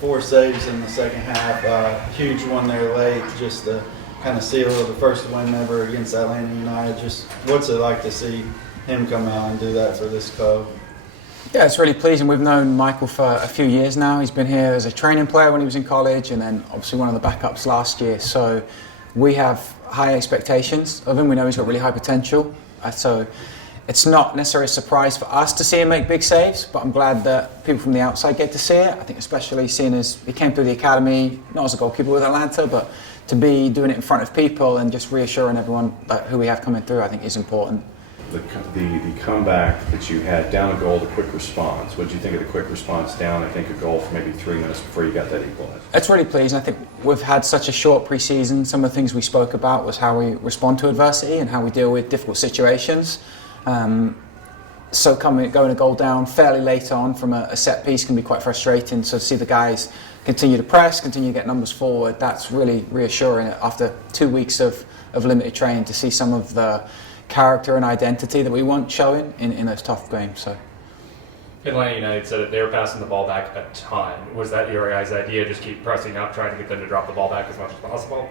4 saves in the second half. Huge one there late, just to kind of seal the first win ever against Atlanta United. Just what's it like to see him come out and do that for this club? Yeah, it's really pleasing. We've known Michael for a few years now. He's been here as a training player when he was in college, and then obviously one of the backups last year. So we have high expectations of him. We know he's got really high potential. So it's not necessarily a surprise for us to see him make big saves, but I'm glad that people from the outside get to see it. I think especially seeing as he came through the academy, not as a goalkeeper with Atlanta, but to be doing it in front of people and just reassuring everyone that who we have coming through, I think is important. The comeback that you had, down a goal, the quick response. What did you think of the quick response down, I think, a goal for maybe 3 minutes before you got that equalizer? It's really pleasing. I think we've had such a short pre-season. Some of the things we spoke about was how we respond to adversity and how we deal with difficult situations. So going a goal down fairly late on from a set piece can be quite frustrating. So to see the guys continue to press, continue to get numbers forward, that's really reassuring after 2 weeks of limited training to see some of the character and identity that we want showing in those tough games. So Atlanta United said that they were passing the ball back a ton. Was that your guys' idea, just keep pressing up, trying to get them to drop the ball back as much as possible?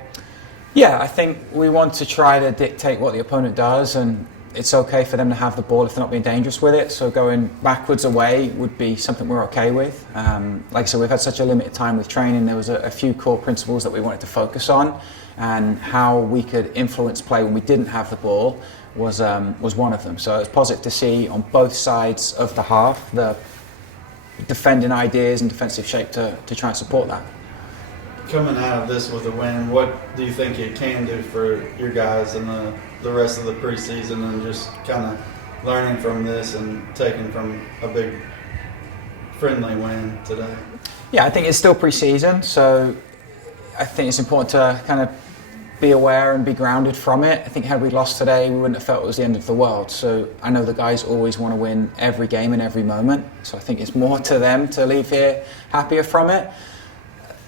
Yeah, I think we want to try to dictate what the opponent does, and it's okay for them to have the ball if they're not being dangerous with it. So going backwards away would be something we're okay with. Like I said, we've had such a limited time with training. There was a few core principles that we wanted to focus on, and how we could influence play when we didn't have the ball was one of them. So it's positive to see on both sides of the half the defending ideas and defensive shape to try and support that. Coming out of this with a win, what do you think it can do for your guys in the rest of the preseason, and just kind of learning from this and taking from a big friendly win today? Yeah, I think it's still preseason, so I think it's important to kind of be aware and be grounded from it. I think had we lost today, we wouldn't have felt it was the end of the world. So I know the guys always want to win every game and every moment. So I think it's more to them to leave here happier from it.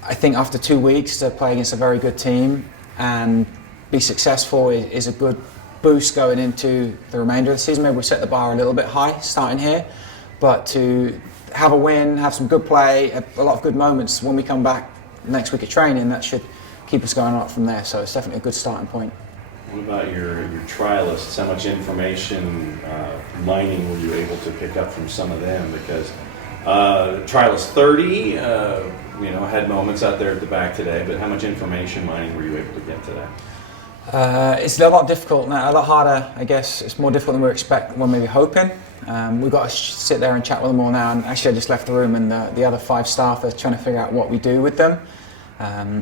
I think after 2 weeks to play against a very good team and be successful is a good boost going into the remainder of the season. Maybe we set the bar a little bit high starting here, but to have a win, have some good play, a lot of good moments when we come back next week of training, that should keep us going up from there. So it's definitely a good starting point. What about your trialists? How much information mining were you able to pick up from some of them? Because trialist 30, had moments out there at the back today, but how much information mining were you able to get today? It's a lot difficult now, a lot harder, I guess. It's more difficult than we expect, we're maybe hoping. We've got to sit there and chat with them all now, and actually I just left the room, and the other 5 staff are trying to figure out what we do with them.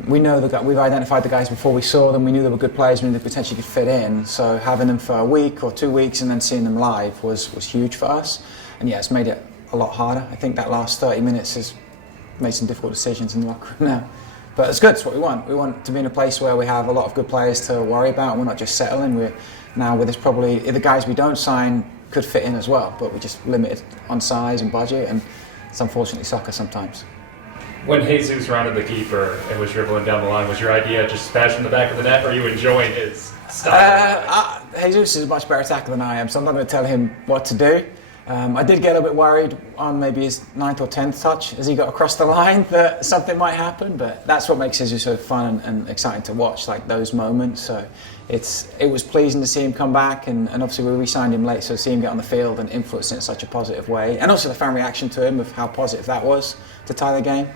We know we've identified the guys before we saw them. We knew they were good players. We knew they potentially could fit in. So having them for a week or 2 weeks and then seeing them live was huge for us. And yeah, it's made it a lot harder. I think that last 30 minutes has made some difficult decisions in the locker room now. But it's good. It's what we want. We want to be in a place where we have a lot of good players to worry about, and we're not just settling. We're now where there's probably the guys we don't sign could fit in as well, but we're just limited on size and budget, and it's unfortunately soccer sometimes. When Jesus rounded the keeper and was dribbling down the line, was your idea just smash in the back of the net, or are you enjoying his style? Jesus is a much better attacker than I am, so I'm not going to tell him what to do. I did get a little bit worried on maybe his 9th or 10th touch as he got across the line that something might happen, but that's what makes Jesus so fun and exciting to watch, like those moments. So it was pleasing to see him come back, and obviously we re-signed him late, so see him get on the field and influence it in such a positive way, and also the fan reaction to him of how positive that was to tie the game.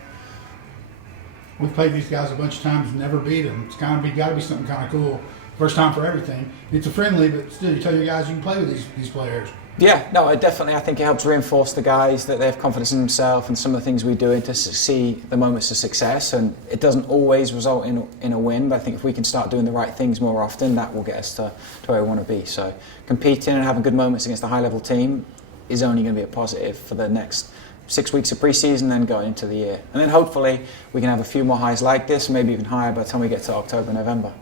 We've played these guys a bunch of times and never beat them. It's got to be something kind of cool. First time for everything. It's a friendly, but still, you tell your guys you can play with these players. Yeah, no, I think it helps reinforce the guys that they have confidence in themselves and some of the things we do to see the moments of success. And it doesn't always result in a win, but I think if we can start doing the right things more often, that will get us to where we want to be. So competing and having good moments against a high-level team is only going to be a positive for the next 6 weeks of pre-season, then going into the year. And then hopefully we can have a few more highs like this, maybe even higher by the time we get to October, November.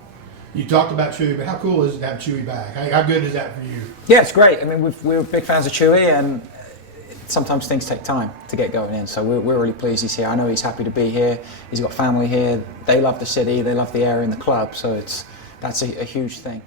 You talked about Chewy, but how cool is it to have Chewy back? How good is that for you? Yeah, it's great. I mean, we're big fans of Chewy, and sometimes things take time to get going in. So we're really pleased he's here. I know he's happy to be here. He's got family here. They love the city. They love the area and the club. So that's a huge thing.